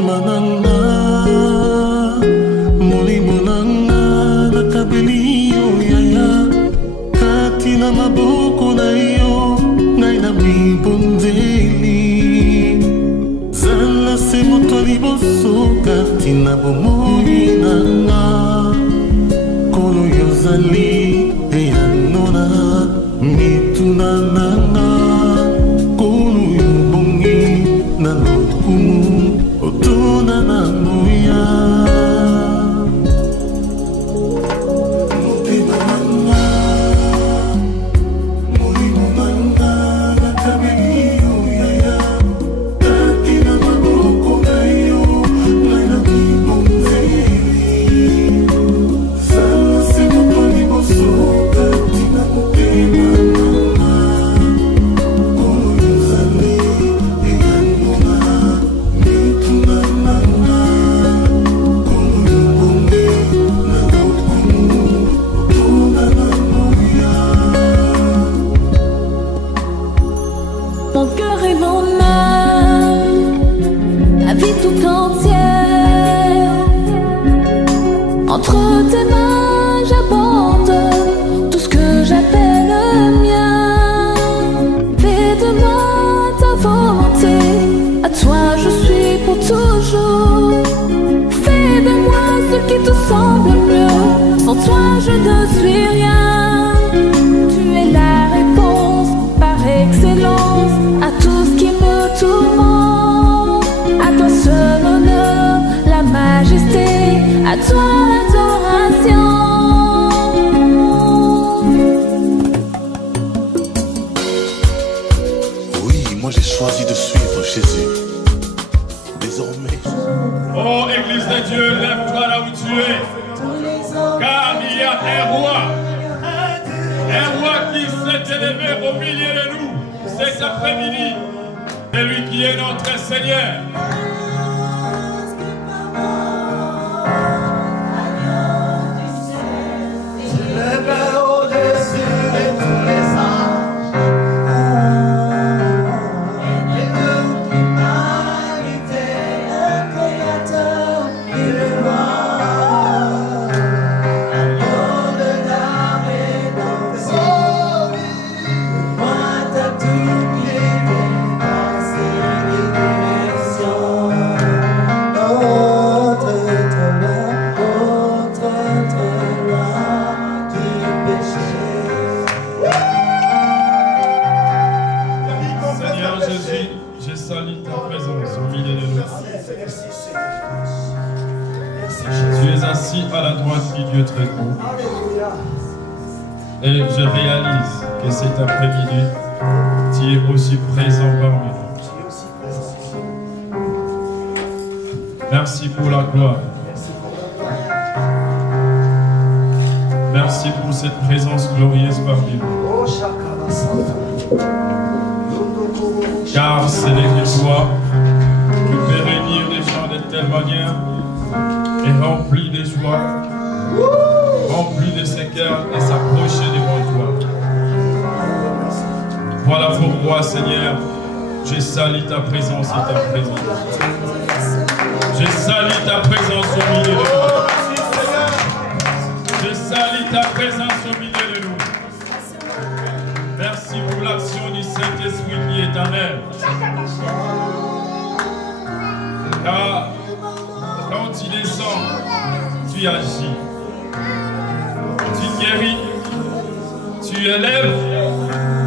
Mananga, muli monanga, nakabili yo yaya, kati na maboko na iyo, naina mibondeli. Zala se moto liboso, kati na bomoi nanga, kono yozali, eyanona, mituna nanga, kono yobongi, na lokumu. Otuna na moya Motema nanga Molimo nanga Nakabeli yo yaya Kati na maboko na yo Naina mibonzeli Sana se moto liboso Kati na motema nanga Kono yozali eyanona Mon cœur et mon âme, la vie tout entière, entre tes mains j'abandonne tout ce que j'appelle le mien. Fais de moi ta volonté, à toi je suis pour toujours. Fais de moi ce qui te semble mieux, sans toi je ne suis rien. Tu es la réponse par excellence à tout ce qui me tourmente. À toi seul l'honneur, la majesté, à toi l'adoration. Oui, moi j'ai choisi de suivre Jésus. Désormais. Oh Église de Dieu, lève-toi là où tu es. Car il y a un roi qui s'est élevé au milieu de nous cet après-midi. C'est lui qui est notre Seigneur. Tu es assis à la droite du Dieu très haut. Et je réalise que cet après-midi, tu es aussi présent parmi nous. Merci pour la gloire. Merci pour cette présence glorieuse parmi nous. Car c'est que toi qui peux réunir les gens de telle manière et rempli de joie, rempli de ses cœurs et s'approcher devant toi. Voilà pourquoi, Seigneur, je salue ta présence et ta présence. Je salue ta présence au milieu de nous. Je salue ta présence au milieu de nous. Merci pour l'action du Saint-Esprit qui est éternel. Car quand tu descends, tu agis. Tu guéris, tu élèves,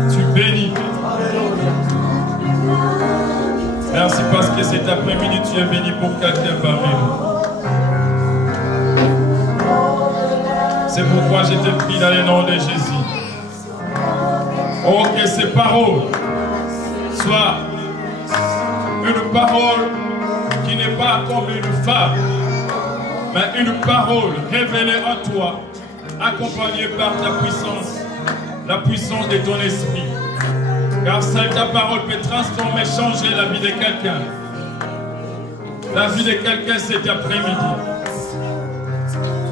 tu bénis. Merci parce que cet après-midi, tu es béni pour quelqu'un parmi nous. C'est pourquoi je te prie dans le nom de Jésus. Oh, que ces paroles soient une parole qui n'est pas comme une fable, mais une parole révélée en toi, accompagnée par ta puissance, la puissance de ton esprit. Car seule ta parole peut transformer, changer la vie de quelqu'un. La vie de quelqu'un cet après-midi.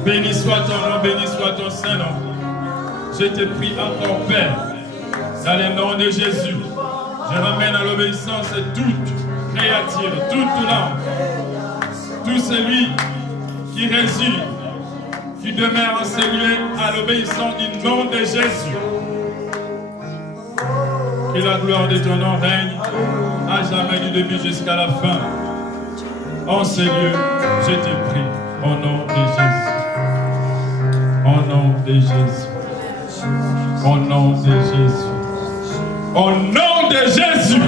Béni soit ton nom, béni soit ton Saint-Nom. Je te prie encore, Père, dans le nom de Jésus. Je ramène à l'obéissance toute créature, toute langue celui qui réside, qui demeure enseigné à l'obéissance du nom de Jésus. Que la gloire de ton nom règne à jamais du début jusqu'à la fin. En ces lieux, je te prie, au nom de Jésus. Au nom de Jésus. Au nom de Jésus. Au nom de Jésus.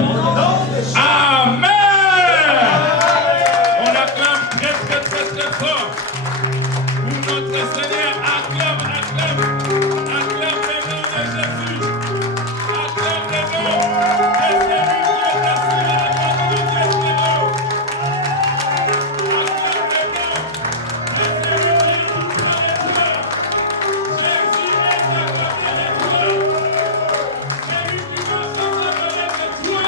Amen. On acclame très très très très fort pour notre Seigneur. Acclame, acclame, acclame le nom de Jésus. Acclame le nom de celui qui est assis à la droite du Dieu très haut. Acclame le nom de celui qui est tout près de toi. Jésus est à côté de toi.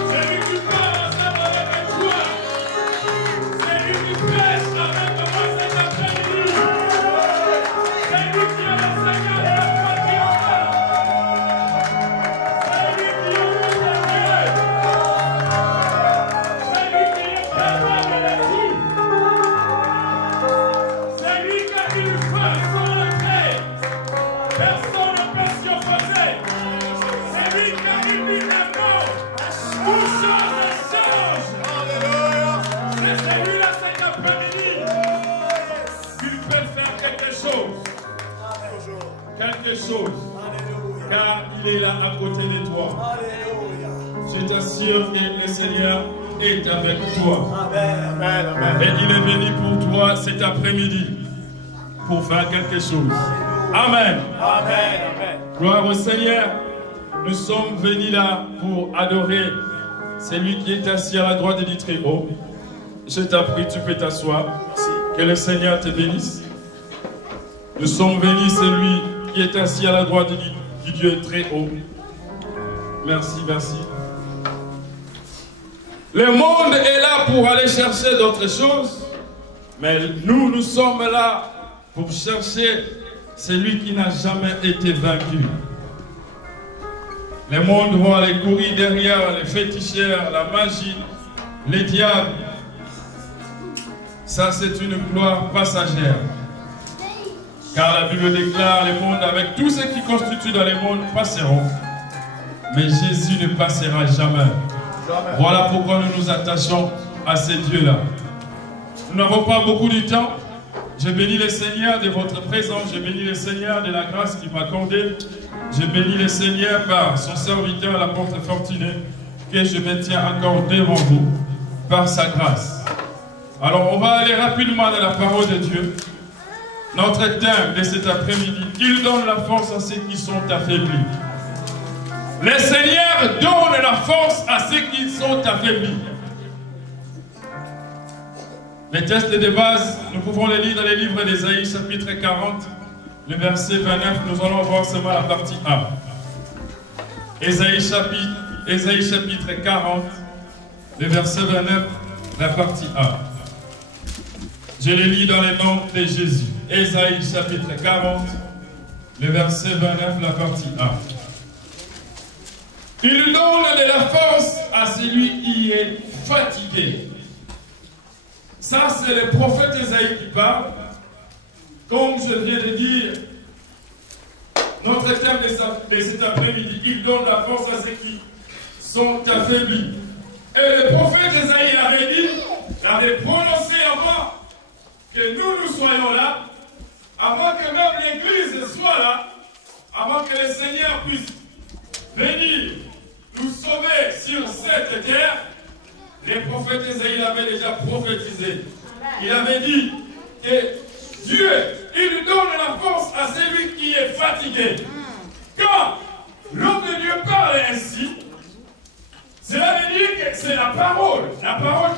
Celui qui marche ensemble avec toi. Celui qui parle ensemble avec toi. Celui qui prêche avec moi cet après-midi. Celui qui est le Seigneur de la patrie encore. Celui qui est le Seigneur. Celui qui est capable de tout. Celui qui a une foi sans le créer. Personne ne peut s'y opposer. Celui qui a une vie d'amour. Où chose change. C'est celui-là cet après-midi qu'il peut faire quelque chose. Quelque chose. Car il est là à côté de toi. Je t'assure que le Seigneur est avec toi. Et il est venu pour toi cet après-midi pour faire quelque chose. Amen. Gloire au Seigneur. Nous sommes venus là pour adorer celui qui est assis à la droite du Très-Haut. Je t'en prie, tu peux t'asseoir. Que le Seigneur te bénisse. Nous sommes venus celui qui est assis à la droite du Dieu Très-Haut. Merci, merci. Le monde est là pour aller chercher d'autres choses, mais nous sommes là pour chercher celui qui n'a jamais été vaincu. Les mondes vont aller courir derrière les féticheurs, la magie, les diables. Ça, c'est une gloire passagère. Car la Bible déclare les mondes avec tout ce qui constitue dans les mondes passeront. Mais Jésus ne passera jamais. Voilà pourquoi nous nous attachons à ces dieux-là. Nous n'avons pas beaucoup de temps. Je bénis le Seigneur de votre présence. Je bénis le Seigneur de la grâce qu'il m'a accordée. Je bénis le Seigneur par son serviteur, l'apôtre Fortuné, que je me tiens encore devant vous, par sa grâce. Alors, on va aller rapidement dans la parole de Dieu. Notre thème de cet après-midi, il donne la force à ceux qui sont affaiblis. Le Seigneur donne la force à ceux qui sont affaiblis. Les textes de base, nous pouvons les lire dans les livres d'Ésaïe, chapitre 40, le verset 29. Nous allons voir seulement la partie A. Ésaïe chapitre 40, le verset 29, la partie A. Je les lis dans le nom de Jésus. Ésaïe chapitre 40, le verset 29, la partie A. Il donne de la force à celui qui est fatigué. Ça, c'est le prophète Ésaïe qui parle. Comme je viens de dire, notre thème de cet après-midi, il donne la force à ceux qui sont affaiblis. Et le prophète Ésaïe avait prononcé avant que nous soyons là, avant que même l'Église soit là, avant que le Seigneur puisse venir nous sauver sur cette terre. Le prophète Ésaïe avait déjà prophétisé. Il avait dit que Dieu, il donne la force à celui qui est fatigué. Quand l'homme de Dieu parle ainsi, cela veut dire que c'est la parole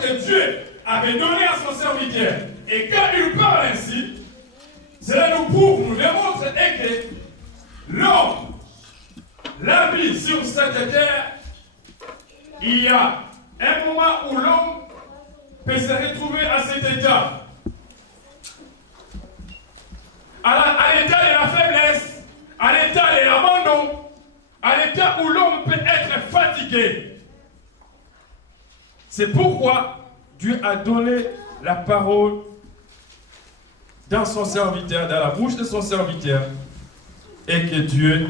que Dieu avait donnée à son serviteur. Et quand il parle ainsi, cela nous prouve, nous démontre que l'homme, la vie sur cette terre, il y a un moment où l'homme peut se retrouver à cet état. À l'état de la faiblesse, à l'état de l'abandon, à l'état où l'homme peut être fatigué. C'est pourquoi Dieu a donné la parole dans son serviteur, dans la bouche de son serviteur, et que Dieu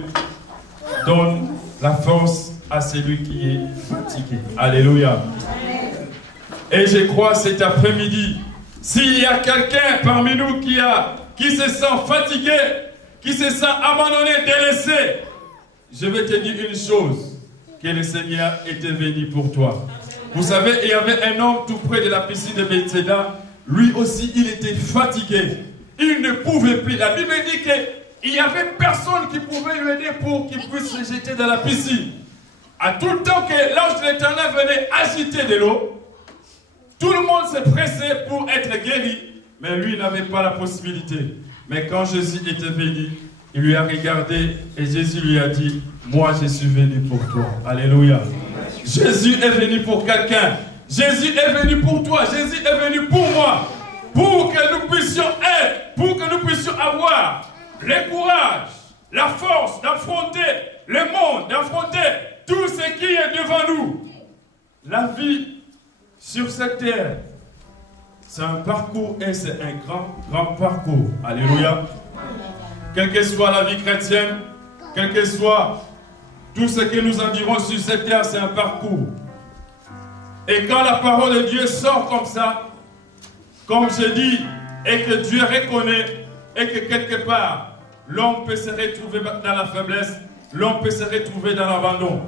donne la force à celui qui est fatigué. Alléluia. Et je crois cet après-midi, s'il y a quelqu'un parmi nous qui se sent fatigué, qui se sent abandonné, délaissé, je vais te dire une chose, que le Seigneur était venu pour toi. Vous savez, il y avait un homme tout près de la piscine de Bethséda, lui aussi il était fatigué. Il ne pouvait plus. La Bible dit qu'il n'y avait personne qui pouvait lui aider pour qu'il puisse se jeter dans la piscine. À tout le temps que l'ange de l'Éternel venait agiter de l'eau, tout le monde se pressait pour être guéri, mais lui n'avait pas la possibilité. Mais quand Jésus était venu, il lui a regardé et Jésus lui a dit, moi je suis venu pour toi. Alléluia. Jésus est venu pour quelqu'un. Jésus est venu pour toi. Jésus est venu pour moi. Pour que nous puissions être, pour que nous puissions avoir le courage, la force d'affronter le monde, d'affronter tout ce qui est devant nous. La vie sur cette terre, c'est un parcours et c'est un grand parcours. Alléluia. Quelle que soit la vie chrétienne, quel que soit tout ce que nous endurons sur cette terre, c'est un parcours. Et quand la parole de Dieu sort comme ça, comme je dis, et que Dieu reconnaît, et que quelque part, l'homme peut se retrouver dans la faiblesse, l'homme peut se retrouver dans l'abandon.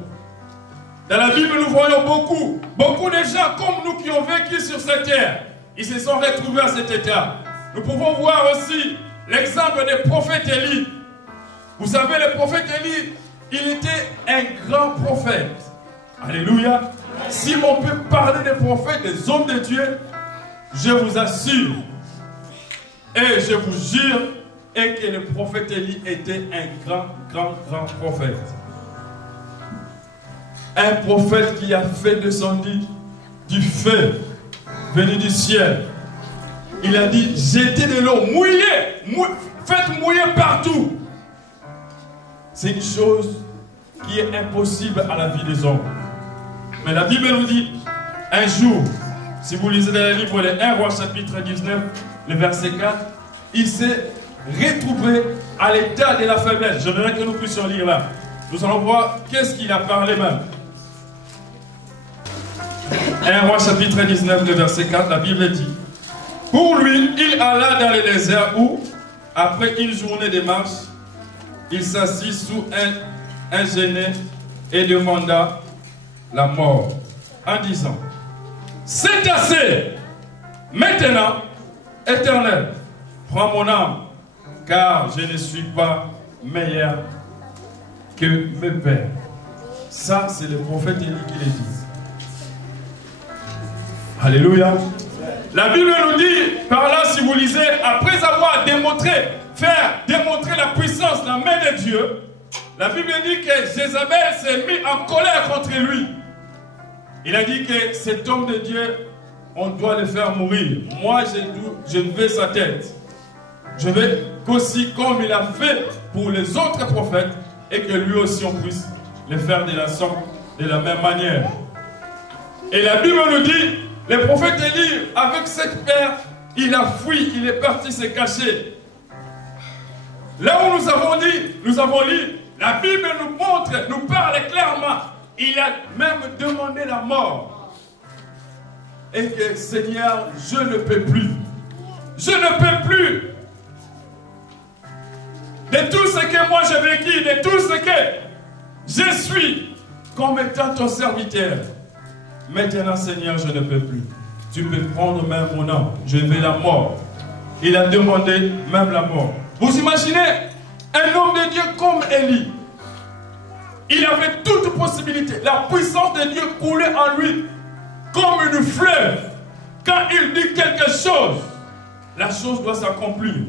Dans la Bible, nous voyons beaucoup de gens comme nous qui ont vécu sur cette terre. Ils se sont retrouvés à cet état. Nous pouvons voir aussi l'exemple des prophètes Élie. Vous savez, le prophète Élie, il était un grand prophète. Alléluia. Si on peut parler des prophètes, des hommes de Dieu, je vous assure, et je vous jure, et que le prophète Élie était un grand prophète. Un prophète qui a fait descendre du feu venu du ciel. Il a dit, jetez de l'eau, mouillez, faites mouiller partout. C'est une chose qui est impossible à la vie des hommes. Mais la Bible nous dit, un jour, si vous lisez dans le livre de 1 Roi chapitre 19, le verset 4, il s'est retrouvé à l'état de la faiblesse. J'aimerais que nous puissions lire là. Nous allons voir qu'est-ce qu'il a parlé même. 1 Roi chapitre 19, le verset 4, la Bible dit, pour lui, il alla dans le désert où, après une journée de marche, il s'assit sous un genêt et demanda la mort en disant, c'est assez, maintenant, Éternel, prends mon âme, car je ne suis pas meilleur que mes pères. Ça, c'est le prophète Élie qui le dit. Alléluia. La Bible nous dit, par là, si vous lisez, après avoir démontré la puissance, la main de Dieu, la Bible dit que Jézabel s'est mis en colère contre lui. Il a dit que cet homme de Dieu, on doit le faire mourir. Moi, je veux sa tête. Je veux qu'aussi, comme il a fait pour les autres prophètes, et que lui aussi on puisse le faire de la même manière. Et la Bible nous dit, le prophète Élie, avec cette peur, il a fui, il est parti se cacher. Là où nous avons lu, la Bible nous montre, nous parle clairement. Il a même demandé la mort. Et que, Seigneur, je ne peux plus. Je ne peux plus. De tout ce que moi j'ai vécu, de tout ce que je suis, comme étant ton serviteur. Maintenant, Seigneur, je ne peux plus. Tu peux prendre même mon âme. Je veux la mort. Il a demandé même la mort. Vous imaginez un homme de Dieu comme Élie. Il avait toute possibilité. La puissance de Dieu coulait en lui comme une fleuve. Quand il dit quelque chose, la chose doit s'accomplir.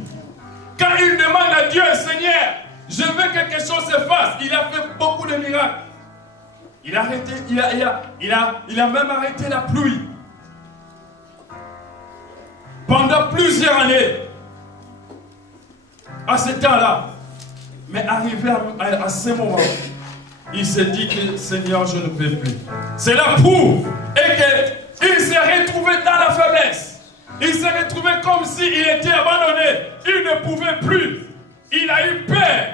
Quand il demande à Dieu, Seigneur, je veux que quelque chose se fasse. Il a fait beaucoup de miracles. Il a même arrêté la pluie. Pendant plusieurs années. À ce temps-là. Mais arrivé à ce moment, il s'est dit que Seigneur, je ne peux plus. Cela prouve et qu'il s'est retrouvé dans la faiblesse. Il comme s'il était abandonné. Il ne pouvait plus. Il a eu peur.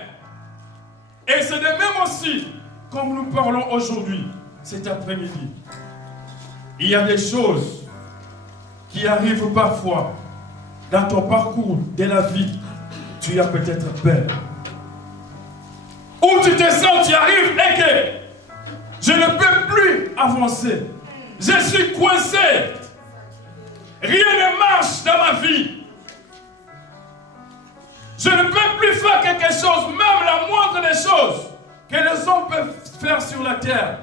Et c'est de même aussi, comme nous parlons aujourd'hui, cet après-midi. Il y a des choses qui arrivent parfois dans ton parcours de la vie. Tu as peut-être peur. Où tu te sens, tu arrives et que je ne peux plus avancer. Je suis coincé. Rien ne marche dans ma vie. Je ne peux plus faire quelque chose, même la moindre des choses que les hommes peuvent faire sur la terre.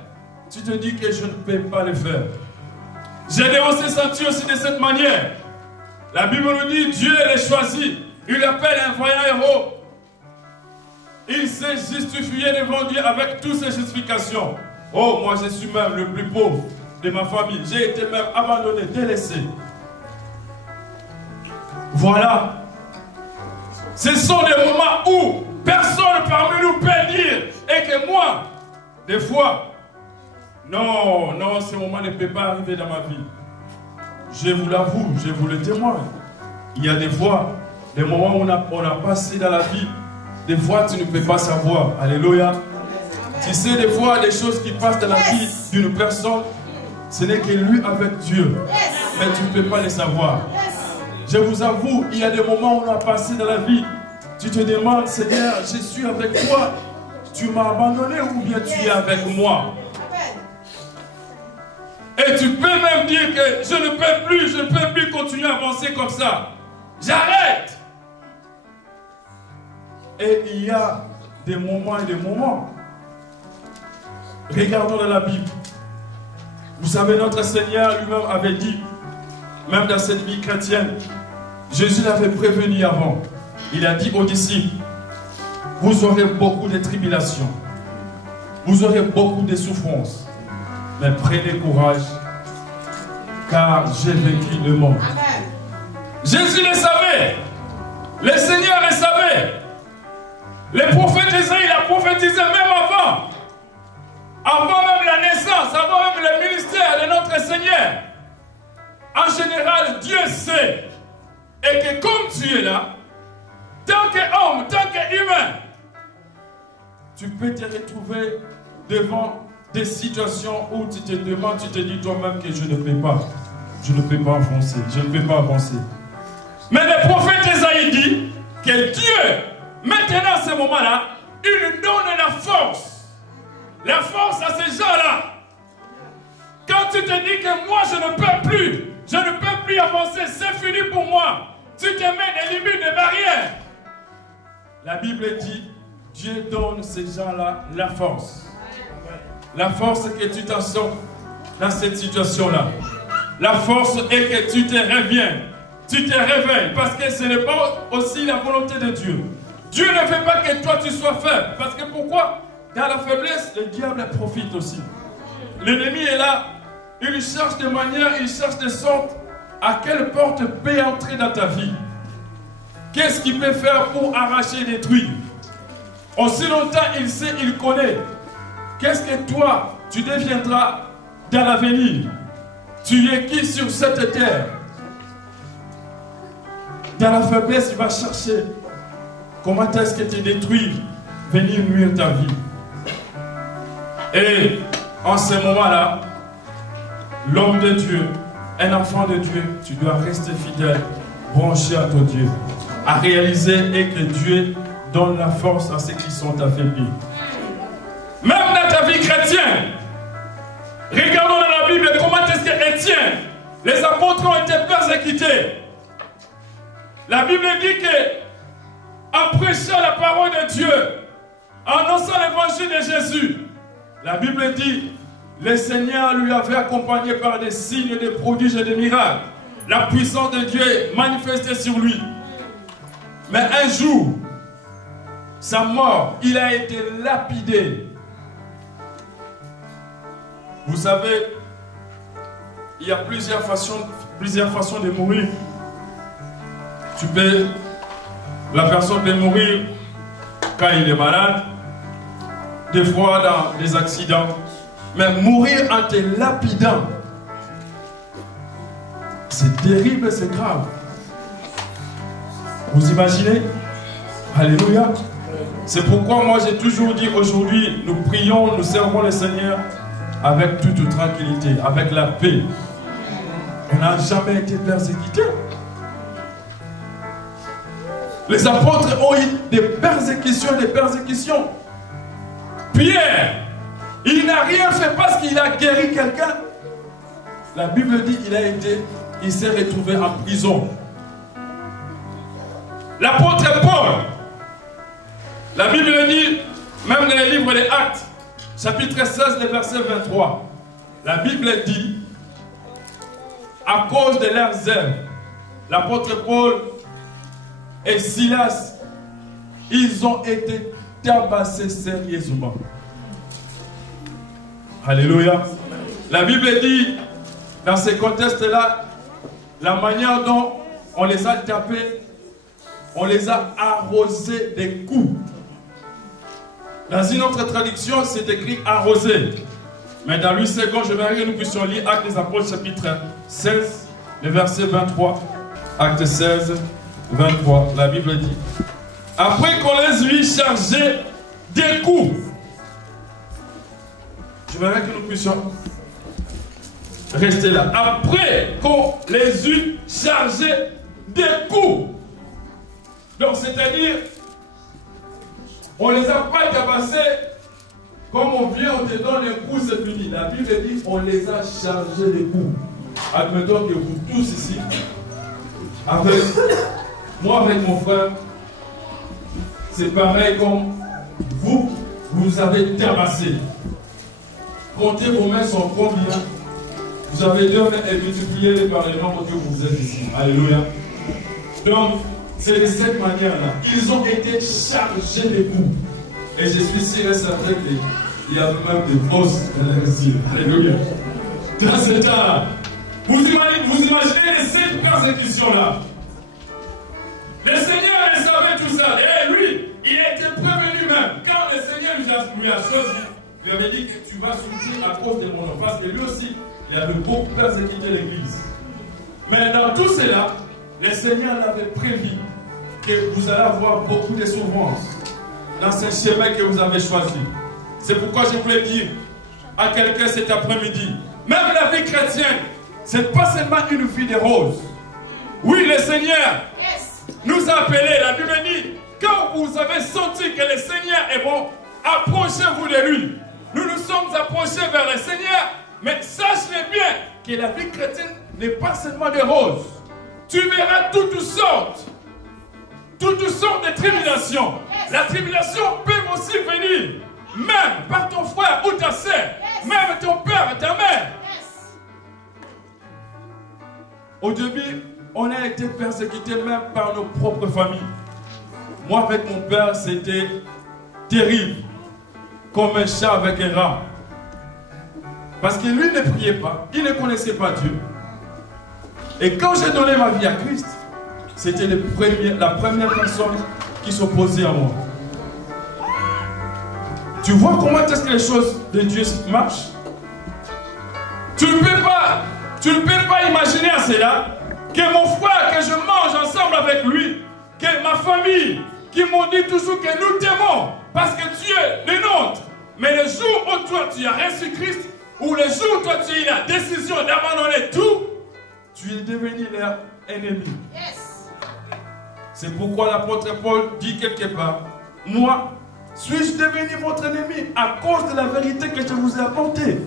Tu te dis que je ne peux pas le faire. Gédéon s'est senti aussi de cette manière. La Bible nous dit, Dieu les choisit. Il appelle un voyant héros. Il s'est justifié devant Dieu avec toutes ses justifications. Oh, moi je suis même le plus pauvre de ma famille. J'ai été même abandonné, délaissé. Voilà. Ce sont des moments où personne parmi nous peut dire et que moi, des fois, non, ce moment ne peut pas arriver dans ma vie. Je vous l'avoue, je vous le témoigne. Il y a des fois, des moments où on a passé dans la vie, des fois tu ne peux pas savoir. Alléluia. Tu sais, des fois, les choses qui passent dans la vie d'une personne, ce n'est que lui avec Dieu. Mais tu ne peux pas les savoir. Je vous avoue, il y a des moments où on a passé dans la vie. Tu te demandes, Seigneur, je suis avec toi. Tu m'as abandonné ou bien tu es avec moi? Et tu peux même dire que je ne peux plus continuer à avancer comme ça. J'arrête. Et il y a des moments et des moments. Regardons dans la Bible. Vous savez, notre Seigneur lui-même avait dit, même dans cette vie chrétienne, Jésus l'avait prévenu avant. Il a dit aux disciples, vous aurez beaucoup de tribulations, vous aurez beaucoup de souffrances, mais prenez courage, car j'ai vaincu le monde. Amen. Jésus le savait, le Seigneur le savait. Le prophète Isaïe l'a prophétisé même avant même la naissance, avant même le ministère de notre Seigneur. En général, Dieu sait. Et que comme tu es là, tant qu'homme, tant qu'humain, tu peux te retrouver devant des situations où tu te demandes, tu te dis toi-même que je ne peux pas avancer, je ne peux pas avancer. Mais le prophète Isaïe dit que Dieu, maintenant à ce moment-là, il donne la force à ces gens-là. Quand tu te dis que moi je ne peux plus avancer, c'est fini pour moi. Tu te mets des limites, des barrières. La Bible dit, Dieu donne ces gens-là la force. La force que tu t'en sors dans cette situation-là. La force est que tu te reviens. Tu te réveilles. Parce que ce n'est pas aussi la volonté de Dieu. Dieu ne veut pas que toi tu sois faible. Parce que pourquoi? Dans la faiblesse, le diable profite aussi. L'ennemi est là. Il cherche des manières, il cherche des sortes. À quelle porte peut entrer dans ta vie? Qu'est-ce qu'il peut faire pour arracher et détruire? Aussi longtemps il sait, il connaît. Qu'est-ce que toi, tu deviendras dans l'avenir? Tu es qui sur cette terre? Dans la faiblesse, il va chercher comment est-ce que tu détruis, venir nuire ta vie. Et en ce moment-là, l'homme de Dieu, un enfant de Dieu, tu dois rester fidèle, branché à ton Dieu, à réaliser et que Dieu donne la force à ceux qui sont affaiblis. Même dans ta vie chrétienne, regardons dans la Bible comment est-ce que Étienne, les apôtres ont été persécutés. La Bible dit que en prêchant la parole de Dieu, en annonçant l'évangile de Jésus, la Bible dit le Seigneur lui avait accompagné par des signes, des prodiges et des miracles. La puissance de Dieu est manifestée sur lui. Mais un jour, sa mort, il a été lapidé. Vous savez, il y a plusieurs façons de mourir. La personne peut mourir quand il est malade, des fois dans des accidents. Mais mourir en te lapidant, c'est terrible, c'est grave. Vous imaginez? Alléluia. C'est pourquoi moi j'ai toujours dit aujourd'hui, nous prions, nous servons le Seigneur avec toute tranquillité, avec la paix. On n'a jamais été persécutés. Les apôtres ont eu des persécutions et des persécutions. Pierre, il n'a rien fait parce qu'il a guéri quelqu'un. La Bible dit il s'est retrouvé en prison. L'apôtre Paul, la Bible dit, même dans le livre des Actes, chapitre 16, le verset 23, la Bible dit, à cause de leurs zèle, l'apôtre Paul et Silas, ils ont été tabassés sérieusement. Alléluia. La Bible dit, dans ces contextes-là, la manière dont on les a tapés, on les a arrosés des coups. Dans une autre traduction, c'est écrit arrosé. Mais dans 8 secondes, je vais que nous puissions lire Actes des Apôtres, chapitre 16, le verset 23. Actes 16, 23. La Bible dit, après qu'on les eut chargés des coups, je verrai que nous puissions rester là. Après qu'on les eut chargés des coups. Donc, c'est-à-dire, on ne les a pas tabassés comme on vient, on te donne un coup, c'est fini. La Bible dit, on les a chargés des coups. Admettons que vous tous ici, moi avec mon frère, c'est pareil comme vous avez tabassé. Comptez vos mains sont combien? Vous avez 2 mains et multipliez-les par le nombre que vous êtes ici. Alléluia. Donc, c'est de cette manière-là. Ils ont été chargés des coups. Et je suis sûr et certain qu'il y a même des fausses hérésies. Alléluia. Dans ce temps-là, vous imaginez ces persécutions-là. Le Seigneur, il savait tout ça. Et lui, il a été prévenu même. Quand le Seigneur lui a choisi, il lui avait dit que tu vas souffrir à cause de mon nom. Parce que lui aussi, il avait beaucoup persécuté l'Église. Mais dans tout cela, le Seigneur l'avait prévu que vous allez avoir beaucoup de souffrances dans ce chemin que vous avez choisi. C'est pourquoi je voulais dire à quelqu'un cet après-midi, même la vie chrétienne, ce n'est pas seulement une vie de roses. Oui, le Seigneur nous a appelés. La Bible dit, quand vous avez senti que le Seigneur est bon, approchez-vous de lui. Nous nous sommes approchés vers le Seigneur, mais sachez bien que la vie chrétienne n'est pas seulement de roses. Tu verras toutes sortes de tribulations. La tribulation peut aussi venir, même par ton frère ou ta sœur, même ton père et ta mère. Au début, on a été persécuté même par nos propres familles. Moi, avec mon père, c'était terrible, comme un chat avec un rat. Parce que lui ne priait pas, il ne connaissait pas Dieu. Et quand j'ai donné ma vie à Christ, c'était la première personne qui s'opposait à moi. Tu vois comment est-ce que les choses de Dieu marchent? Tu ne peux pas imaginer à cela que mon frère, que je mange ensemble avec lui, que ma famille, qui m'ont dit toujours que nous t'aimons, parce que tu es le nôtre. Mais le jour où toi tu as reçu Christ, ou le jour où toi tu as eu la décision d'abandonner tout, tu es devenu leur ennemi. C'est pourquoi l'apôtre Paul dit quelque part, moi, suis-je devenu votre ennemi à cause de la vérité que je vous ai apportée?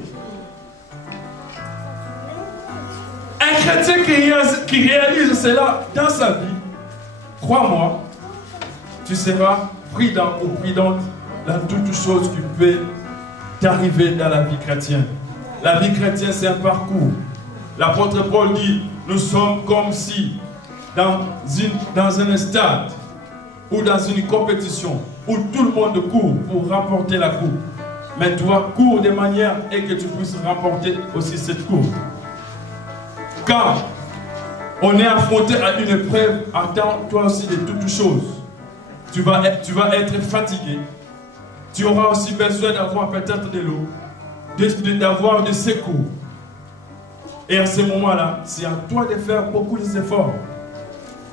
Un chrétien qui réalise cela dans sa vie, crois-moi, tu seras prudent ou prudente dans toutes choses qui peuvent t'arriver dans la vie chrétienne. La vie chrétienne, c'est un parcours. L'apôtre Paul dit, nous sommes comme si dans un stade ou dans une compétition où tout le monde court pour remporter la coupe. Mais toi, cours de manière et que tu puisses remporter aussi cette coupe. Quand on est affronté à une épreuve, attends-toi aussi de toutes choses. Tu vas être fatigué. Tu auras aussi besoin d'avoir peut-être de l'eau, d'avoir des secours. Et à ce moment-là, c'est à toi de faire beaucoup d'efforts.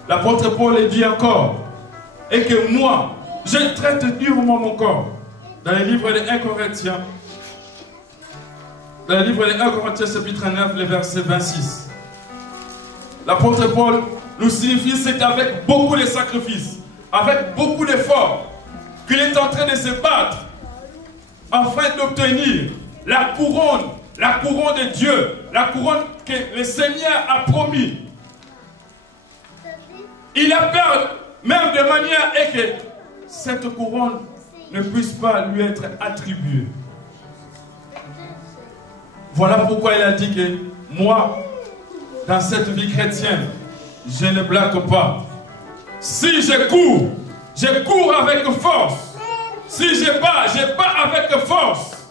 l'apôtre Paul dit encore, et que moi, je traite durement mon corps. Dans le livre de 1 Corinthiens, chapitre 9, le verset 26. L'apôtre Paul nous signifie que c'est avec beaucoup de sacrifices, avec beaucoup d'efforts, qu'il est en train de se battre afin d'obtenir la couronne de Dieu, la couronne que le Seigneur a promis. Il a peur même de manière et que cette couronne ne puisse pas lui être attribuée. Voilà pourquoi il a dit que moi, dans cette vie chrétienne, je ne blague pas. Si je cours avec force. Si je bats avec force.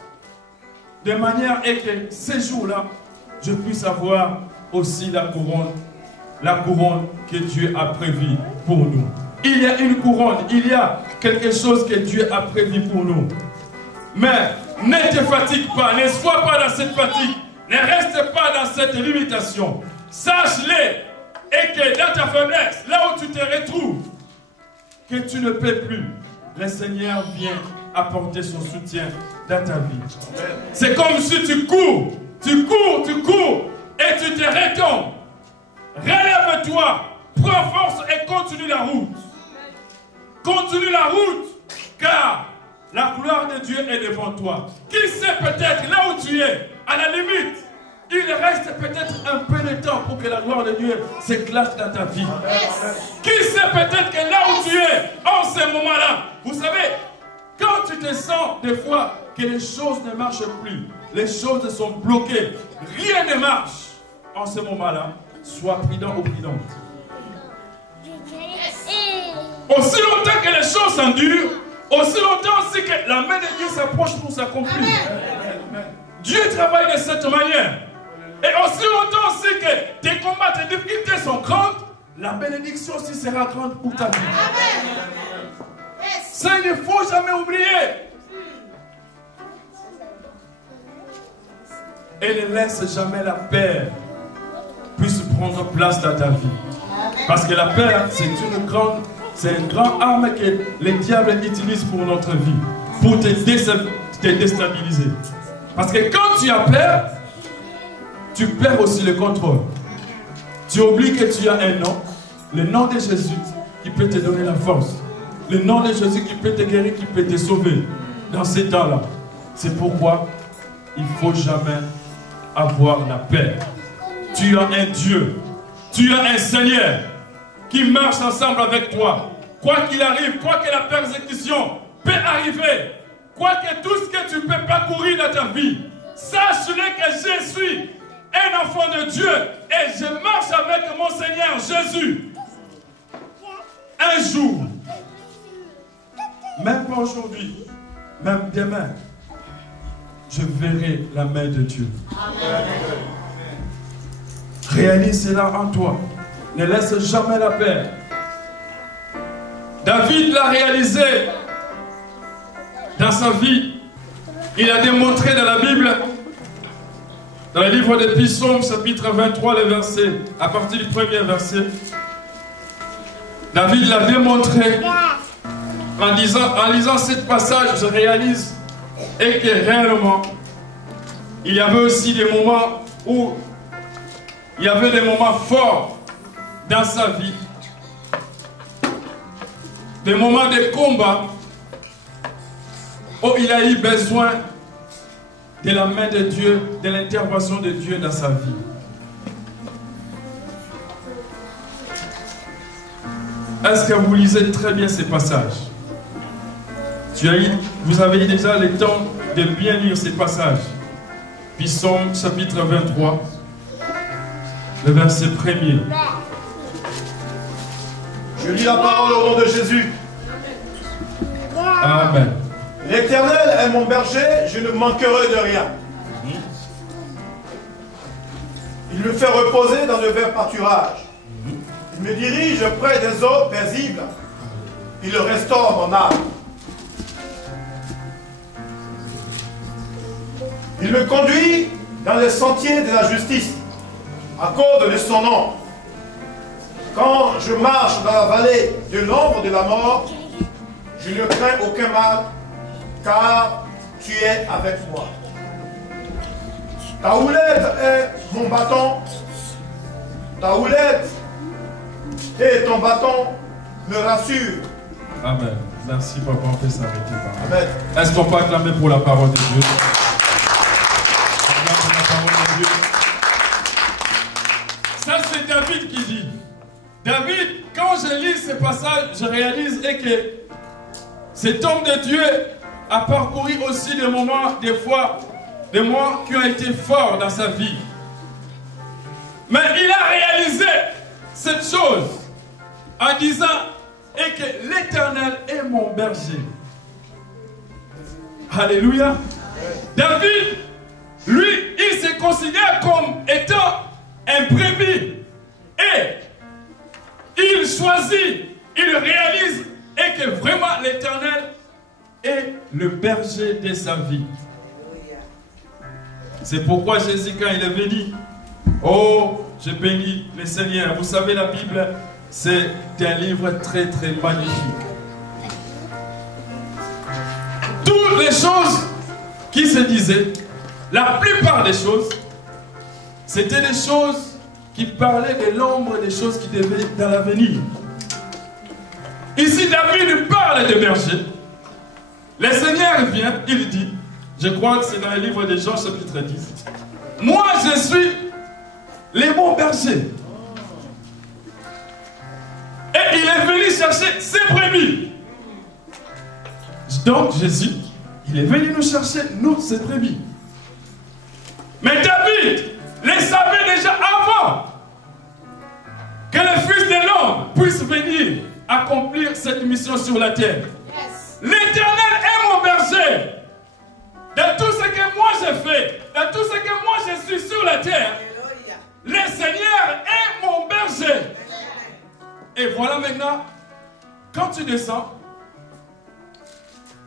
De manière et que ces jours-là, je puisse avoir aussi la couronne que Dieu a prévue pour nous. Il y a une couronne, il y a quelque chose que Dieu a prévu pour nous. Mais ne te fatigue pas, ne sois pas dans cette fatigue, ne reste pas dans cette limitation. Sache-le et que dans ta faiblesse, là où tu te retrouves, que tu ne peux plus, le Seigneur vient apporter son soutien dans ta vie. C'est comme si tu cours et tu te retombes. Relève-toi, prends force et continue la route. Continue la route, car la gloire de Dieu est devant toi. Qui sait peut-être là où tu es, à la limite, il reste peut-être un peu de temps pour que la gloire de Dieu s'éclate dans ta vie. Qui sait peut-être que là où tu es, en ce moment-là, vous savez, quand tu te sens des fois que les choses ne marchent plus, les choses sont bloquées, rien ne marche, en ce moment-là, sois prudent ou prudente. Aussi longtemps que les choses s'endurent, aussi longtemps aussi que la main de Dieu s'approche pour s'accomplir. Dieu travaille de cette manière. Et aussi longtemps aussi que tes combats, tes difficultés sont grandes, la bénédiction aussi sera grande pour ta vie. Ça, il ne faut jamais oublier. Et ne laisse jamais la paix puisse prendre place dans ta vie. Parce que la paix, c'est une grande arme que le diable utilise pour notre vie, pour te déstabiliser. Parce que quand tu as peur, tu perds aussi le contrôle. Tu oublies que tu as un nom, le nom de Jésus qui peut te donner la force. Le nom de Jésus qui peut te guérir, qui peut te sauver dans ces temps-là. C'est pourquoi il ne faut jamais avoir la paix. Tu as un Dieu, tu as un Seigneur qui marche ensemble avec toi. Quoi qu'il arrive, quoi que la persécution peut arriver, quoi que tout ce que tu ne peux pas courir dans ta vie, sache-le que je suis un enfant de Dieu et je marche avec mon Seigneur Jésus. Un jour, même pas aujourd'hui, même demain, je verrai la main de Dieu. Amen. Réalise cela en toi. Ne laisse jamais la paix. David l'a réalisé dans sa vie. Il a démontré dans la Bible, dans le livre des Psaumes, chapitre 23, le verset, à partir du premier verset. David l'a démontré en lisant ce passage, je réalise et que réellement, il y avait aussi des moments où il y avait des moments forts dans sa vie. Des moments de combat où il a eu besoin de la main de Dieu, de l'intervention de Dieu dans sa vie. Est-ce que vous lisez très bien ces passages? Vous avez eu déjà le temps de bien lire ces passages. Psaume chapitre 23, le verset 1er. Je lis la parole au nom de Jésus. Amen. L'Éternel est mon berger, je ne manquerai de rien. Il me fait reposer dans de verts pâturages. Il me dirige près des eaux paisibles. Il restaure mon âme. Il me conduit dans les sentiers de la justice, à cause de son nom. Quand je marche dans la vallée de l'ombre de la mort, je ne crains aucun mal, car tu es avec moi. Ta houlette est mon bâton, ta houlette et ton bâton me rassurent. Amen. Merci, papa. On peut s'arrêter. Amen. Est-ce qu'on peut acclamer pour la parole de Dieu? Acclame pour la parole de Dieu. Ça, c'est David qui dit. David, quand je lis ce passage, je réalise que cet homme de Dieu a parcouru aussi des moments, des fois, des moments qui ont été forts dans sa vie. Mais il a réalisé cette chose en disant et que l'Éternel est mon berger. Alléluia. David, lui, il se considère comme étant un brebis. Et il choisit, il réalise et que vraiment l'Éternel est le berger de sa vie. C'est pourquoi Jésus, quand il est venu, oh, je bénis le Seigneur. Vous savez, la Bible, c'est un livre très très magnifique. Toutes les choses qui se disaient, la plupart des choses, c'était des choses qui parlaient de l'ombre des choses qui devaient dans l'avenir. Ici, David parle de berger. Le Seigneur vient, il dit, je crois que c'est dans le livre de Jean chapitre 10. Moi, je suis le bon berger. Et il est venu chercher ses brebis. Donc Jésus, il est venu nous chercher, nous, ses brebis. Mais David les savait déjà avant que le Fils de l'homme puisse venir accomplir cette mission sur la terre. Yes. L'Éternel est mon berger. Dans tout ce que moi j'ai fait, dans tout ce que moi je suis sur la terre, le Seigneur est mon berger. Et voilà maintenant, quand tu descends,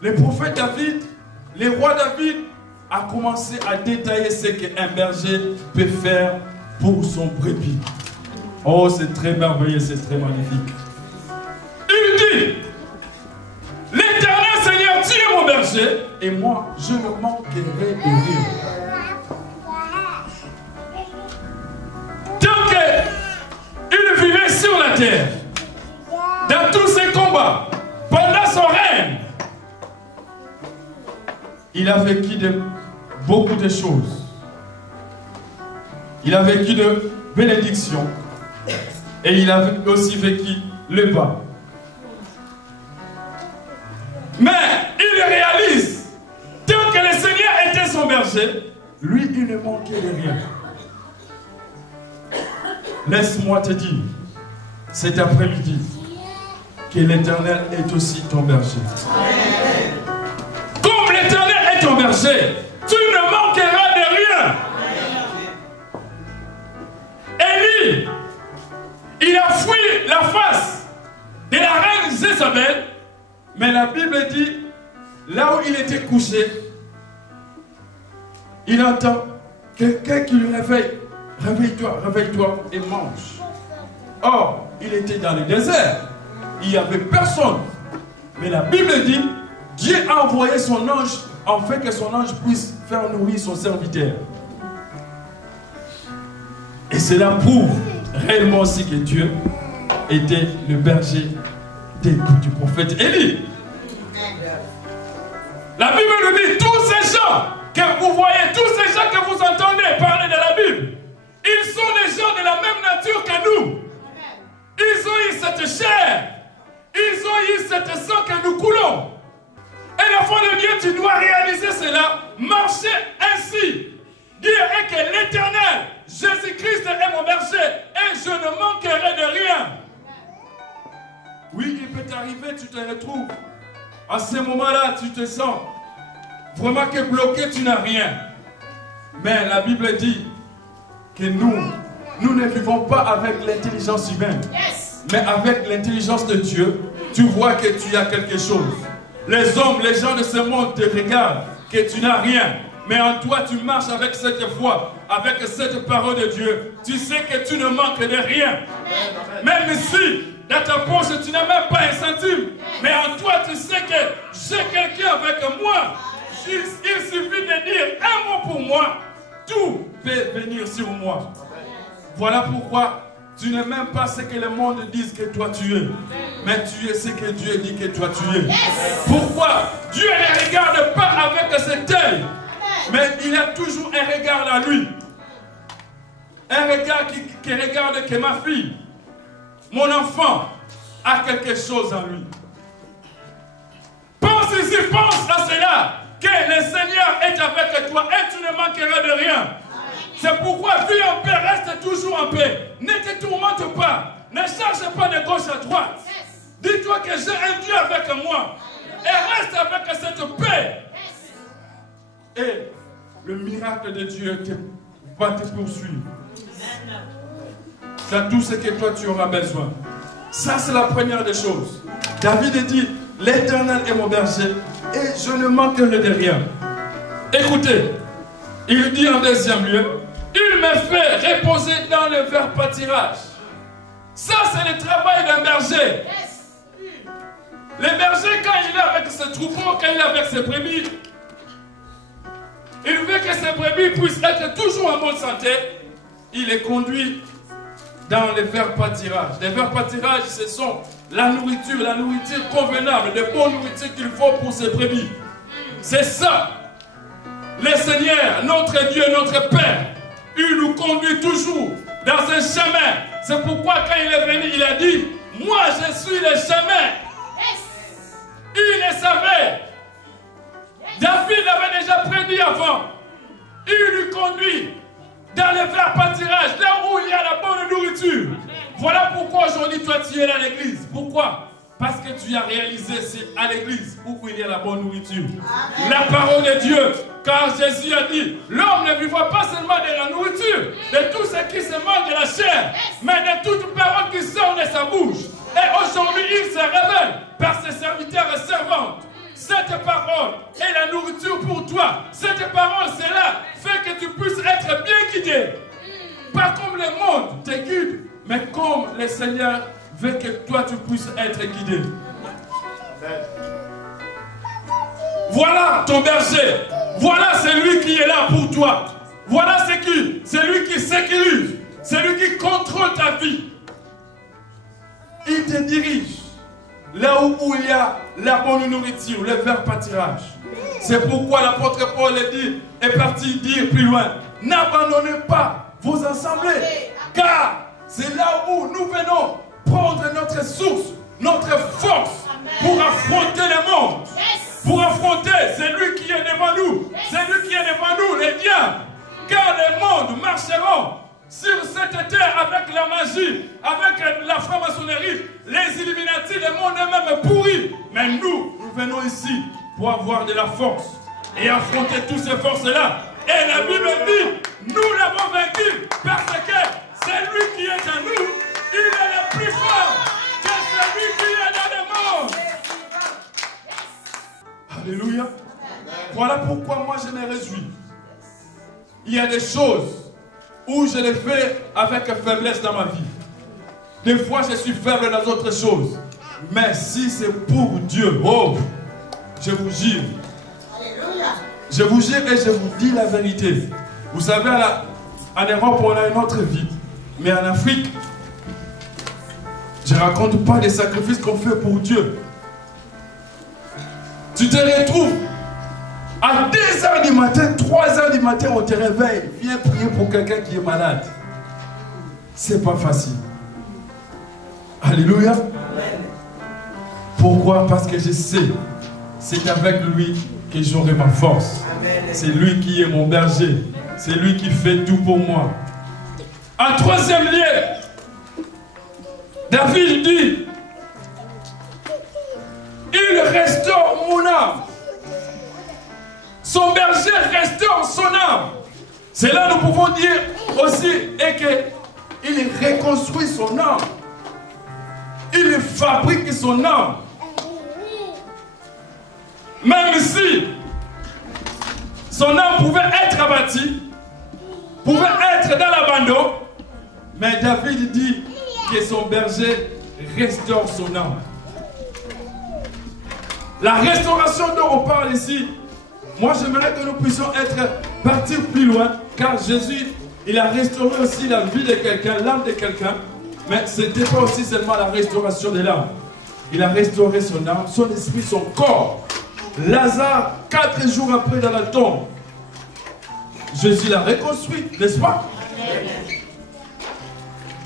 le prophète David, le roi David, a commencé à détailler ce qu'un berger peut faire pour son brebis. Oh, c'est très merveilleux, c'est très magnifique. Il dit, l'Éternel Seigneur, tu es mon berger, et moi, je ne manquerai de rien. Tant qu'il vivait sur la terre, dans tous ses combats, pendant son règne, il a vécu beaucoup de choses. Il a vécu de bénédictions. Et il a aussi vécu le bas. Mais il réalise, tant que le Seigneur était son berger, lui, il ne manquait de rien. Laisse-moi te dire, cet après-midi, que l'Éternel est aussi ton berger. Amen. Comme l'Éternel est ton berger, tu ne manqueras de rien. Élie, il a fui la face de la reine Jézabel, mais la Bible dit, là où il était couché, il entend quelqu'un qui lui réveille. Réveille-toi, réveille-toi et mange. Or, il était dans le désert. Il n'y avait personne. Mais la Bible dit, Dieu a envoyé son ange, afin que son ange puisse faire nourrir son serviteur. Et cela prouve réellement aussi que Dieu était le berger du prophète Élie. La Bible nous dit, tous ces gens que vous voyez, tous ces gens que vous entendez parler de la Bible, ils sont des gens de la même nature que nous. Ils ont eu cette chair. Ils ont eu cette sang que nous coulons. Et l'enfant de Dieu, tu dois réaliser cela. Marcher ainsi. Dire que l'Éternel, Jésus-Christ est mon berger. Et je ne manquerai de rien. Oui, il peut t'arriver, tu te retrouves. À ce moment-là, tu te sens vraiment que bloqué, tu n'as rien. Mais la Bible dit que nous ne vivons pas avec l'intelligence humaine, mais avec l'intelligence de Dieu. Tu vois que tu as quelque chose. Les hommes, les gens de ce monde te regardent, que tu n'as rien. Mais en toi, tu marches avec cette foi, avec cette parole de Dieu, tu sais que tu ne manques de rien. Même si dans ta poche tu n'as même pas un centime, mais en toi tu sais que j'ai quelqu'un avec moi. Il suffit de dire un mot pour moi, tout peut venir sur moi. Voilà pourquoi tu n'es même pas ce que le monde dise que toi tu es, mais tu es ce que Dieu dit que toi tu es. Pourquoi? Dieu ne regarde pas avec cet œil, mais il a toujours un regard à lui. Un regard qui regarde que ma fille, mon enfant, a quelque chose en lui. Pense ici, pense à cela, que le Seigneur est avec toi et tu ne manqueras de rien. C'est pourquoi, vis en paix, reste toujours en paix. Ne te tourmente pas. Ne cherche pas de gauche à droite. Dis-toi que j'ai un Dieu avec moi. Et reste avec cette paix. Et le miracle de Dieu va te poursuivre. C'est tout ce que toi tu auras besoin. Ça, c'est la première des choses. David dit, l'Éternel est mon berger et je ne manquerai de rien. Écoutez, il dit en deuxième lieu, il me fait reposer dans le vert pâturage. Ça, c'est le travail d'un berger. Le berger, quand il est avec ses troupeaux, quand il est avec ses brebis, il veut que ses brebis puissent être toujours en bonne santé. Il les conduit dans les verts pâturages. Les verts pâturages, ce sont la nourriture convenable, de bonne nourriture qu'il faut pour ses brebis. C'est ça. Le Seigneur, notre Dieu, notre Père, il nous conduit toujours dans un chemin. C'est pourquoi quand il est venu, il a dit, moi je suis le chemin. Il le savait. David l'avait déjà prédit avant. Il lui conduit dans les verts pâturages, là où il y a la bonne nourriture. Voilà pourquoi aujourd'hui toi tu es là à l'église. Pourquoi? Parce que tu as réalisé c'est à l'église où il y a la bonne nourriture. La parole de Dieu. Car Jésus a dit, l'homme ne vivra pas seulement de la nourriture, de tout ce qui se mange de la chair, mais de toute parole qui sort de sa bouche. Et aujourd'hui, il se révèle par ses serviteurs et servantes. Cette parole est la nourriture pour toi. Cette parole, c'est là, fait que tu puisses être bien guidé. Pas comme le monde te guide, mais comme le Seigneur veut que toi tu puisses être guidé. Voilà ton berger. Voilà celui qui est là pour toi. Voilà celui qui sécurise. Celui qui contrôle ta vie. Il te dirige là où il y a la bonne nourriture, le vert pâturage. C'est pourquoi l'apôtre Paul est parti dire plus loin, n'abandonnez pas vos assemblées, car c'est là où nous venons prendre notre source, notre force pour affronter le monde. Pour affronter celui qui est devant nous, celui qui est devant nous, les diables. Car les mondes marcheront sur cette terre avec la magie, avec la franc-maçonnerie, les Illuminati, le monde est même pourri. Mais nous venons ici pour avoir de la force et affronter toutes ces forces-là. Et la Bible dit, nous l'avons vaincu parce que celui qui est en nous, il est le plus fort que celui qui est dans le monde. Alléluia. Voilà pourquoi moi je me réjouis. Il y a des choses où je les fais avec faiblesse dans ma vie. Des fois je suis faible dans d'autres choses. Mais si c'est pour Dieu, oh, je vous jure. Je vous jure et je vous dis la vérité. Vous savez, en Europe on a une autre vie. Mais en Afrique, je ne raconte pas les sacrifices qu'on fait pour Dieu. Tu te retrouves à 2 h du matin, 3 h du matin, on te réveille. Viens prier pour quelqu'un qui est malade. C'est pas facile. Alléluia. Pourquoi? Parce que je sais, c'est avec lui que j'aurai ma force. C'est lui qui est mon berger. C'est lui qui fait tout pour moi. En troisième lieu, David dit, il restaure mon âme. Son berger restaure son âme. C'est là nous pouvons dire aussi et qu'il reconstruit son âme. Il fabrique son âme. Même si son âme pouvait être abattie, pouvait être dans l'abandon, mais David dit que son berger restaure son âme. La restauration dont on parle ici, moi j'aimerais que nous puissions partir plus loin, car Jésus, il a restauré aussi la vie de quelqu'un, l'âme de quelqu'un, mais ce n'était pas aussi seulement la restauration de l'âme. Il a restauré son âme, son esprit, son corps. Lazare, 4 jours après dans la tombe, Jésus l'a reconstruit, n'est-ce pas?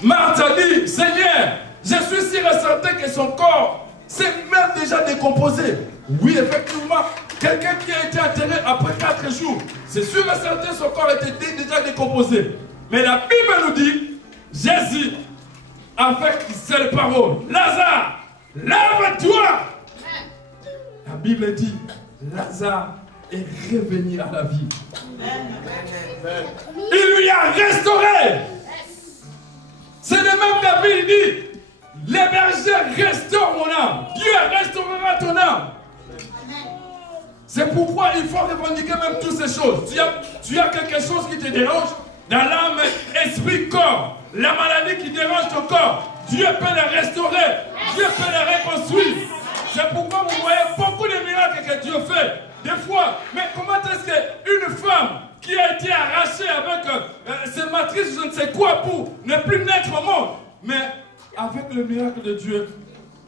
Marthe a dit, Seigneur, je suis sûr et certain que son corps s'est même déjà décomposé. Oui, effectivement, quelqu'un qui a été enterré après 4 jours, c'est sûr et certain que son corps était déjà décomposé. Mais la Bible nous dit, Jésus, avec cette parole, Lazare, lève-toi. La Bible dit, Lazare est revenu à la vie. Il lui a restauré. C'est le même David dit, les bergers restaurent mon âme. Dieu restaurera ton âme. C'est pourquoi il faut revendiquer même toutes ces choses. Tu as quelque chose qui te dérange dans l'âme, esprit, corps. La maladie qui dérange ton corps, Dieu peut les restaurer. Dieu peut les reconstruire. C'est pourquoi vous voyez beaucoup de miracles que Dieu fait. Des fois, mais comment est-ce qu'une femme qui a été arrachée avec ses matrices, je ne sais quoi, pour ne plus naître au monde, mais avec le miracle de Dieu,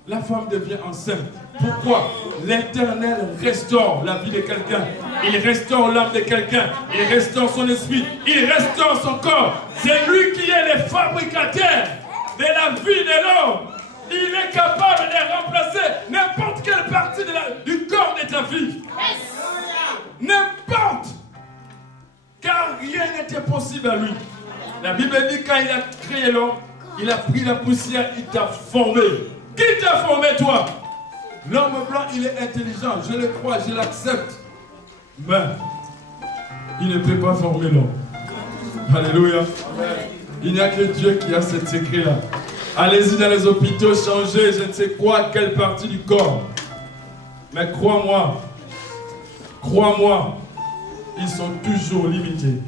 la femme devient enceinte. Pourquoi? L'Éternel restaure la vie de quelqu'un. Il restaure l'âme de quelqu'un. Il restaure son esprit. Il restaure son corps. C'est lui qui est le fabricateur de la vie de l'homme. Il est capable de remplacer n'importe quelle partie du corps de ta vie. N'importe. Car rien n'était possible à lui. La Bible dit quand il a créé l'homme, il a pris la poussière, il t'a formé. Qui t'a formé toi? L'homme blanc, il est intelligent, je le crois, je l'accepte. Mais il ne peut pas former l'homme. Alléluia. Il n'y a que Dieu qui a ce secret-là. Allez-y dans les hôpitaux, changez je ne sais quoi, quelle partie du corps. Mais crois-moi, ils sont toujours limités.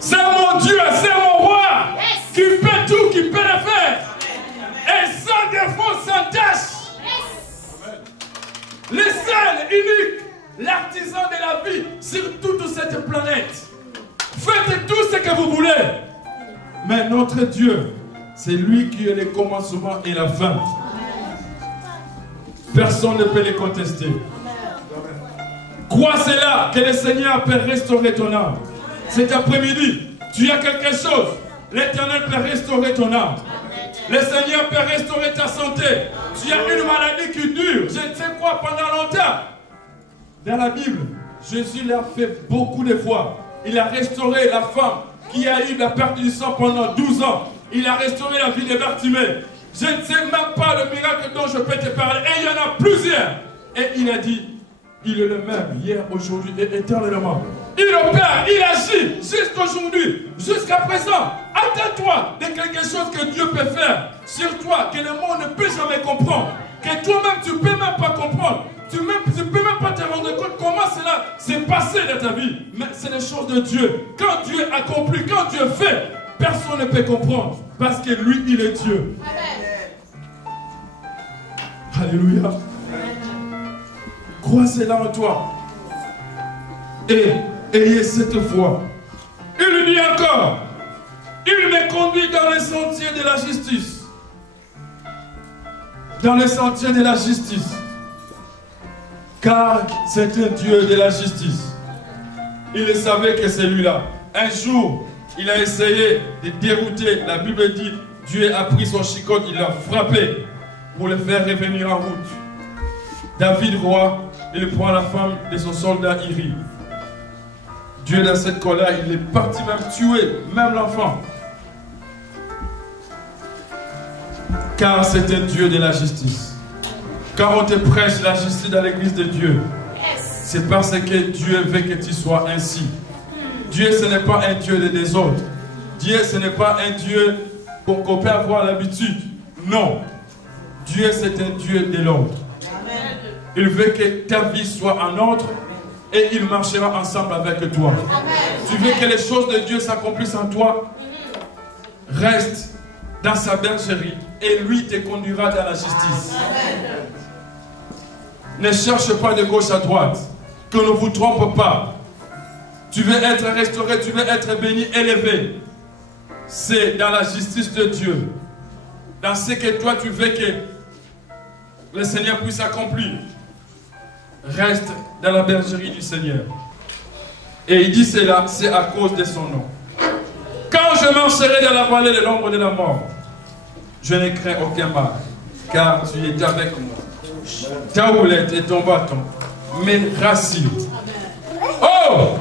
C'est mon Dieu, c'est mon roi, qui fait tout, qui peut le faire. Et sans défaut, sans tâche. Le seul, unique, l'artisan de la vie sur toute cette planète. Faites tout ce que vous voulez. Mais notre Dieu, c'est lui qui est le commencement et la fin. Personne ne peut les contester. Crois cela, que le Seigneur peut restaurer ton âme. Cet après-midi, tu as quelque chose. L'Éternel peut restaurer ton âme. Le Seigneur peut restaurer ta santé. Tu as une maladie qui dure, je ne sais quoi, pendant longtemps. Dans la Bible, Jésus l'a fait beaucoup de fois. Il a restauré la femme qui a eu la perte du sang pendant 12 ans. Il a restauré la vie de Bartimée. Je ne sais même pas le miracle dont je peux te parler. Et il y en a plusieurs. Et il a dit, il est le même hier, aujourd'hui et éternellement. Il opère, il agit jusqu'aujourd'hui, jusqu'à présent. Attends-toi de quelque chose que Dieu peut faire sur toi, que le monde ne peut jamais comprendre. Que toi-même, tu ne peux même pas comprendre. Tu ne peux même pas te rendre compte comment cela s'est passé dans ta vie. Mais c'est les choses de Dieu. Quand Dieu accomplit, quand Dieu fait, personne ne peut comprendre. Parce que lui, il est Dieu. Alléluia. Crois cela en toi. Et ayez cette foi. Il lui dit encore, il me conduit dans les sentiers de la justice. Dans les sentiers de la justice. Car c'est un Dieu de la justice. Il savait que c'est lui-là. Un jour, il a essayé de dérouter. La Bible dit, Dieu a pris son chicotte, il l'a frappé pour le faire revenir en route. David, roi, il prend la femme de son soldat Iri. Dieu, dans cette colère, il est parti même tuer, même l'enfant. Car c'est un Dieu de la justice. Quand on te prêche la justice dans l'église de Dieu, c'est parce que Dieu veut que tu sois ainsi. Dieu, ce n'est pas un Dieu de désordre. Dieu, ce n'est pas un Dieu qu'on peut avoir l'habitude. Non. Dieu, c'est un Dieu de l'ordre. Il veut que ta vie soit en ordre et il marchera ensemble avec toi. Tu veux que les choses de Dieu s'accomplissent en toi? Reste dans sa bergerie et lui te conduira dans la justice. Ne cherche pas de gauche à droite, que ne vous trompe pas. Tu veux être restauré, tu veux être béni, élevé. C'est dans la justice de Dieu, dans ce que toi tu veux que le Seigneur puisse accomplir. Reste dans la bergerie du Seigneur. Et il dit cela, c'est à cause de son nom. Quand je marcherai dans la vallée de l'ombre de la mort, je ne crains aucun mal, car tu es avec moi. Ta houlette et ton bâton me rassurent. Oh!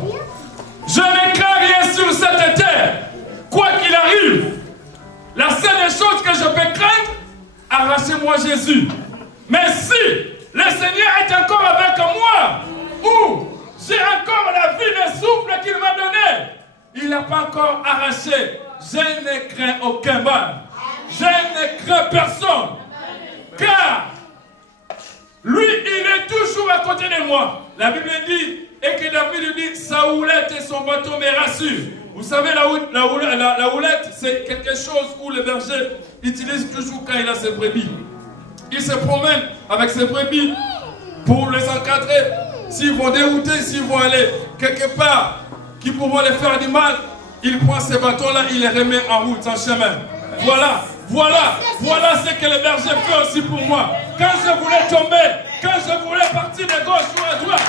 Je ne crains rien sur cette terre, quoi qu'il arrive. La seule chose que je peux craindre, arrachez-moi Jésus. Mais si le Seigneur est encore avec moi, ou j'ai encore la vie, le souffle qu'il m'a donné, il n'a pas encore arraché. Je ne crains aucun mal. Je ne crains personne. Car lui, il est toujours à côté de moi. La Bible dit, et que David dit, sa houlette et son bâton me rassurent. Vous savez, la houlette, c'est quelque chose où le berger utilise toujours quand il a ses brebis. Il se promène avec ses brebis pour les encadrer. S'ils vont dérouter, s'ils vont aller quelque part qui pourront les faire du mal, il prend ces bâtons-là, il les remet en route, en chemin. Voilà ce que le berger fait aussi pour moi. Quand je voulais tomber, quand je voulais partir de gauche ou à droite,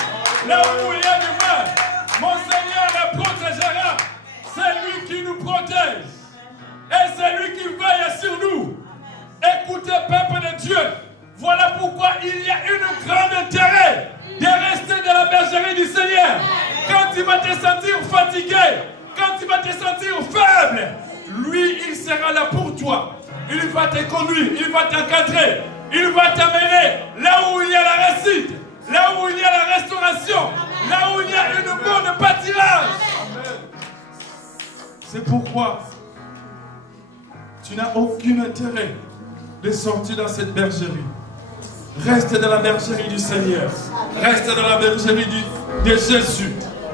là où il y a du mal, mon Seigneur me protégera. C'est lui qui nous protège. Et c'est lui qui veille sur nous. Écoutez, peuple de Dieu, voilà pourquoi il y a une grande intérêt de rester dans la bergerie du Seigneur. Quand tu vas te sentir fatigué, quand tu vas te sentir faible, lui, il sera là pour toi. Il va te conduire, il va t'encadrer, il va t'amener là où il y a la réussite, là où il y a la restauration, là où il y a une bonne pâturage. C'est pourquoi tu n'as aucun intérêt de sortir dans cette bergerie. Reste dans la bergerie du Seigneur. Reste dans la bergerie de Jésus.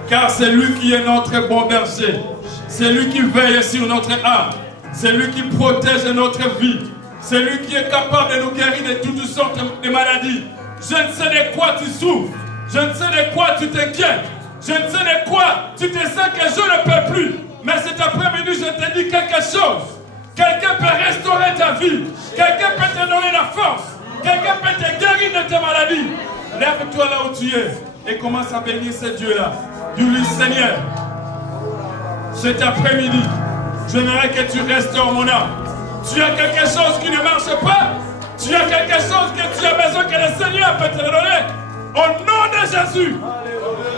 Car c'est lui qui est notre bon berger. C'est lui qui veille sur notre âme. C'est lui qui protège notre vie. C'est lui qui est capable de nous guérir de toutes sortes de maladies. Je ne sais de quoi tu souffres. Je ne sais de quoi tu t'inquiètes. Je ne sais de quoi tu te sens que je ne peux plus. Mais cet après-midi, je te dis quelque chose. Quelqu'un peut restaurer ta vie. Quelqu'un peut te donner la force. Quelqu'un peut te guérir de tes maladies. Lève-toi là où tu es et commence à bénir ce Dieu-là. Dis-lui, Seigneur, cet après-midi, j'aimerais que tu restaures mon âme. Tu as quelque chose qui ne marche pas. Tu as quelque chose que tu as besoin que le Seigneur peut te donner. Au nom de Jésus.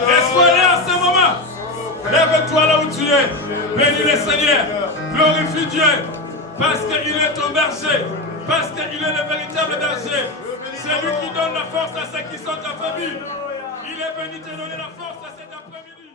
Reste-toi là en ce moment. Lève-toi là où tu es. Bénis le Seigneur. Glorifie Dieu. Parce qu'il est ton berger. Parce qu'il est le véritable berger. C'est lui qui donne la force à ceux qui sont affaiblis. Il est venu te donner la force à cet après-midi.